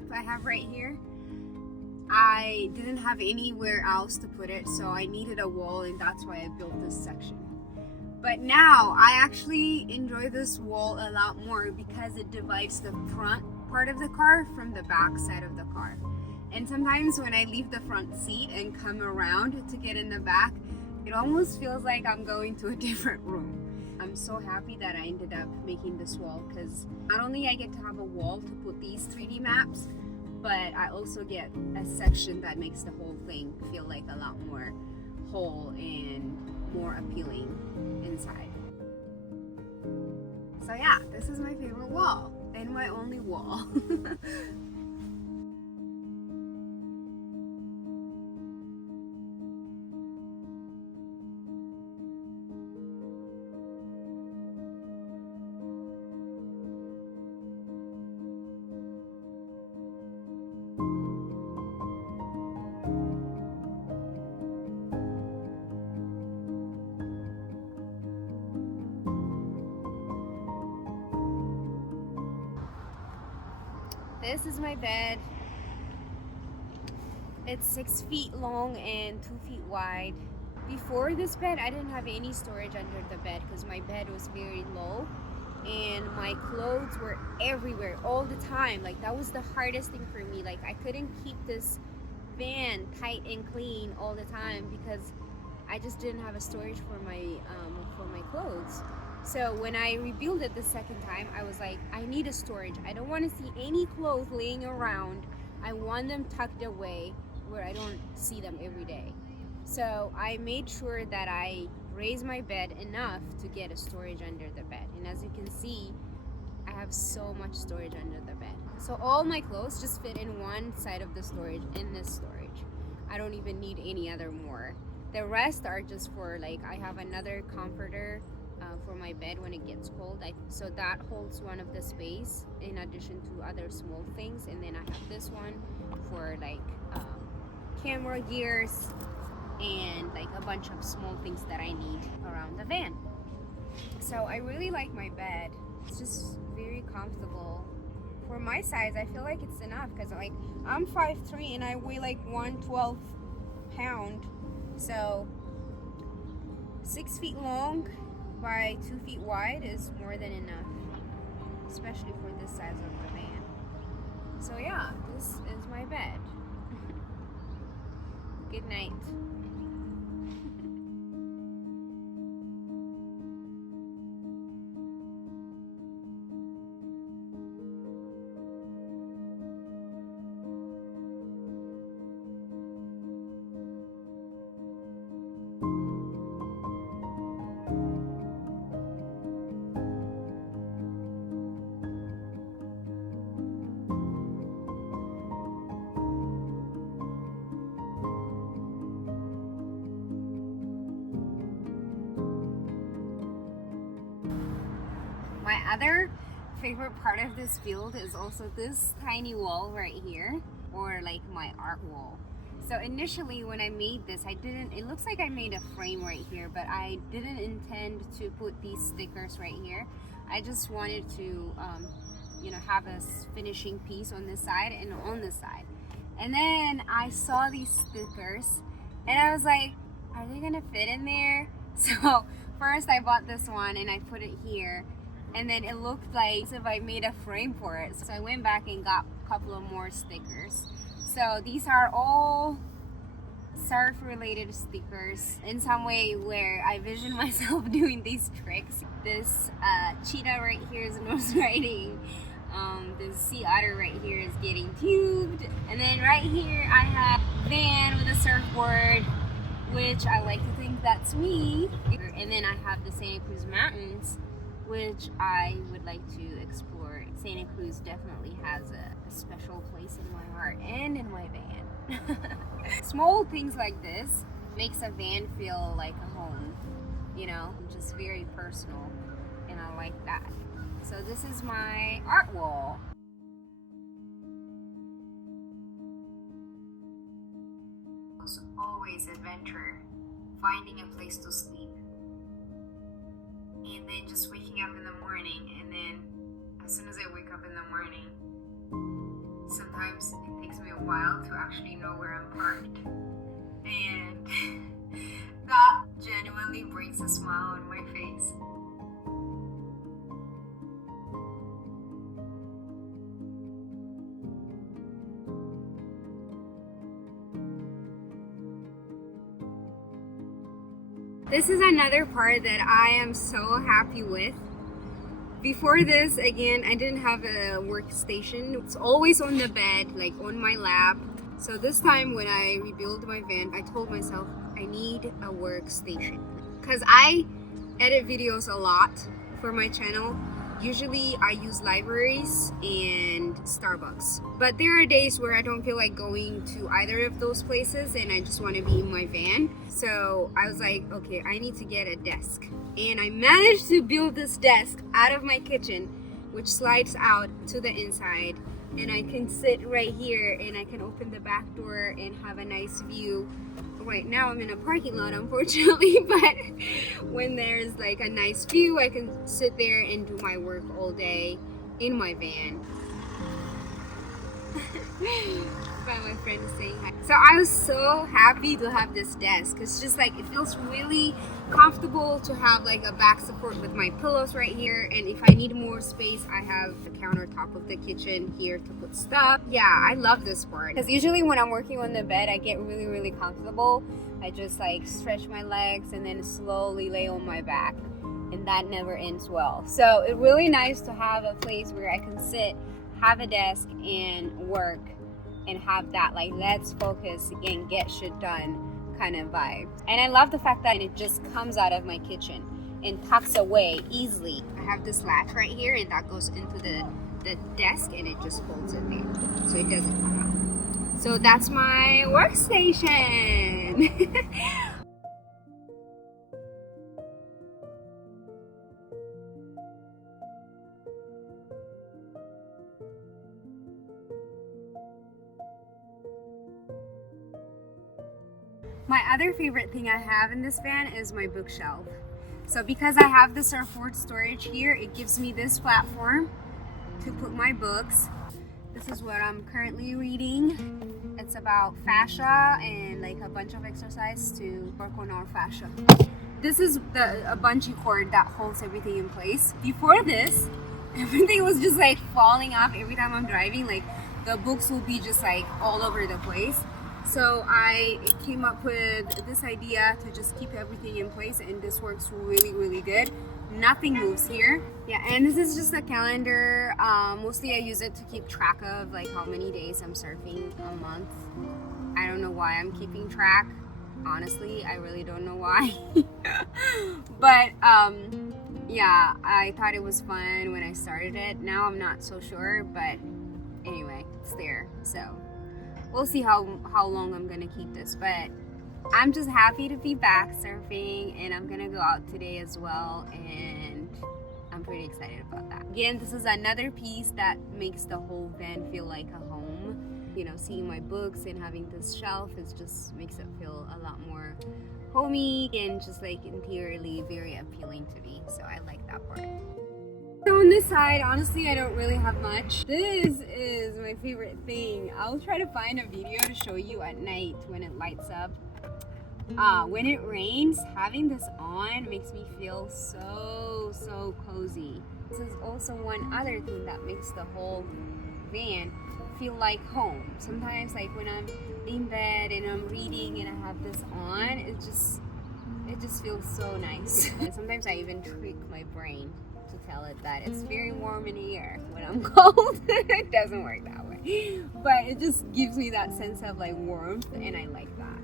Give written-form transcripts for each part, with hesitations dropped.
mat I have right here, I didn't have anywhere else to put it, so I needed a wall, and that's why I built this section. But now I actually enjoy this wall a lot more because it divides the front part of the car from the back side of the car. And sometimes when I leave the front seat and come around to get in the back, it almost feels like I'm going to a different room. I'm so happy that I ended up making this wall, because not only I get to have a wall to put these 3D maps, but I also get a section that makes the whole thing feel like a lot more whole and more appealing inside. So yeah, this is my favorite wall and my only wall. This is my bed. It's 6 feet long and 2 feet wide. Before this bed, I didn't have any storage under the bed because my bed was very low and my clothes were everywhere all the time. Like, that was the hardest thing for me. Like, I couldn't keep this van tight and clean all the time because I just didn't have a storage for my clothes. So when I rebuilt it the second time, I was like, I need a storage. I don't want to see any clothes laying around. I want them tucked away where I don't see them every day. So I made sure that I raised my bed enough to get a storage under the bed. And as you can see, I have so much storage under the bed. So all my clothes just fit in one side of the storage, in this storage. I don't even need any other more. The rest are just for, like, I have another comforter for my bed when it gets cold, so that holds one of the space in addition to other small things. And then I have this one for like camera gears and like a bunch of small things that I need around the van. So I really like my bed. It's just very comfortable. For my size, I feel like it's enough because, like, I'm 5'3" and I weigh like 112 pound. So 6 feet long by 2 feet wide is more than enough, especially for this size of the van. So yeah, this is my bed. Good night. My other favorite part of this build is also this tiny wall right here, or like my art wall. So initially when I made this, it looks like I made a frame right here, but I didn't intend to put these stickers right here. I just wanted to, have a finishing piece on this side and on this side. And then I saw these stickers and I was like, are they gonna fit in there? So first I bought this one and I put it here. And then it looked like as if I made a frame for it. So I went back and got a couple of more stickers. So these are all surf related stickers in some way where I vision myself doing these tricks. This cheetah right here is nose riding. This sea otter right here is getting tubed. And then right here I have a van with a surfboard, which I like to think that's me. And then I have the Santa Cruz Mountains, which I would like to explore. Santa Cruz definitely has a special place in my heart and in my van. Small things like this makes a van feel like a home, just very personal, and I like that. So this is my art wall. It's always adventure, finding a place to sleep. And then just waking up in the morning, and then as soon as I wake up in the morning, sometimes it takes me a while to actually know where I'm parked. And that genuinely brings a smile on my face. This is another part that I am so happy with. Before this, again, I didn't have a workstation. It's always on the bed, like on my lap. So this time when I rebuilt my van, I told myself I need a workstation. Because I edit videos a lot for my channel. Usually I use libraries and Starbucks. But there are days where I don't feel like going to either of those places and I just want to be in my van. So I was like, okay, I need to get a desk. And I managed to build this desk out of my kitchen, which slides out to the inside. And I can sit right here and I can open the back door and have a nice view. Right now I'm in a parking lot, unfortunately, but when there's like a nice view, I can sit there and do my work all day in my van. My friend is saying hi. So I was so happy to have this desk. It's just like, it feels really comfortable to have like a back support with my pillows right here. And if I need more space, I have the countertop of the kitchen here to put stuff. Yeah, I love this part. Because usually when I'm working on the bed, I get really comfortable. I just like stretch my legs and then slowly lay on my back. And that never ends well. So it's really nice to have a place where I can sit, have a desk and work, and have that like let's focus and get shit done kind of vibe. And I love the fact that it just comes out of my kitchen and tucks away easily. I have this latch right here and that goes into the desk and it just holds it there so it doesn't come out. So that's my workstation. My other favorite thing I have in this van is my bookshelf. So because I have the surfboard storage here, it gives me this platform to put my books. This is what I'm currently reading. It's about fascia and like a bunch of exercise to work on our fascia. This is a bungee cord that holds everything in place. Before this, everything was just like falling off every time I'm driving. Like the books will be just like all over the place. So I came up with this idea to just keep everything in place, and this works really good. Nothing moves here. Yeah, and this is just a calendar. Mostly I use it to keep track of like how many days I'm surfing a month. I don't know why I'm keeping track. Honestly, I really don't know why. But yeah, I thought it was fun when I started it. Now I'm not so sure, but anyway, it's there. So we'll see how long I'm gonna keep this, but I'm just happy to be back surfing, and I'm gonna go out today as well, and I'm pretty excited about that. Again, this is another piece that makes the whole van feel like a home. You know, seeing my books and having this shelf just makes it feel a lot more homey and just like interiorly very appealing to me, so I like that part. So on this side, honestly, I don't really have much. This is my favorite thing. I'll try to find a video to show you at night when it lights up. When it rains, having this on makes me feel so cozy. This is also one other thing that makes the whole van feel like home. Sometimes like when I'm in bed and I'm reading and I have this on, it just feels so nice. And sometimes I even trick my brain to tell it that it's very warm in here when I'm cold. It doesn't work that way, but it just gives me that sense of like warmth, and I like that.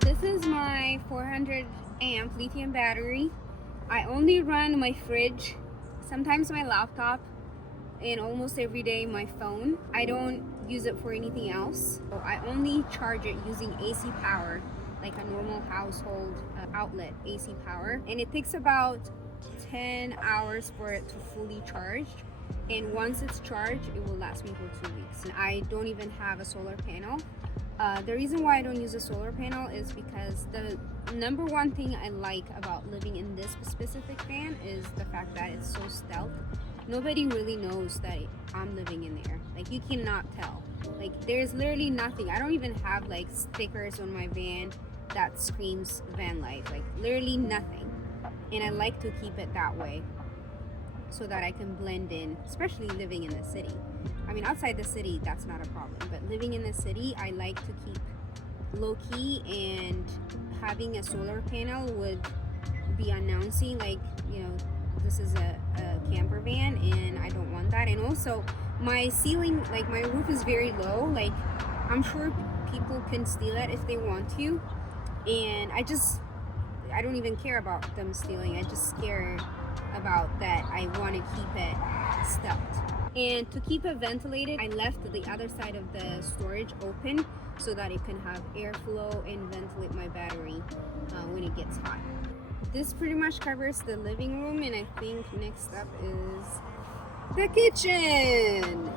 This is my 400 amp lithium battery. I only run my fridge, sometimes my laptop, and almost every day my phone. I don't use it for anything else. So I only charge it using AC power, like a normal household outlet AC power, and it takes about 10 hours for it to fully charge, and once it's charged it will last me for 2 weeks. And I don't even have a solar panel. The reason why I don't use a solar panel is because the number one thing I like about living in this specific van is the fact that it's so stealth. Nobody really knows that I'm living in there. Like, you cannot tell. Like, there's literally nothing. I don't even have like stickers on my van that screams van life. Like, literally nothing. And I like to keep it that way so that I can blend in, especially living in the city. I mean, outside the city, that's not a problem. But living in the city, I like to keep low key, and having a solar panel would be announcing, like, you know, this is a camper van, and I don't want that. And also, my ceiling, like, my roof is very low. Like, I'm sure people can steal it if they want to. And I don't even care about them stealing. I just care about that I want to keep it stealth. And to keep it ventilated, I left the other side of the storage open so that it can have airflow and ventilate my battery when it gets hot. This pretty much covers the living room, and I think next up is the kitchen.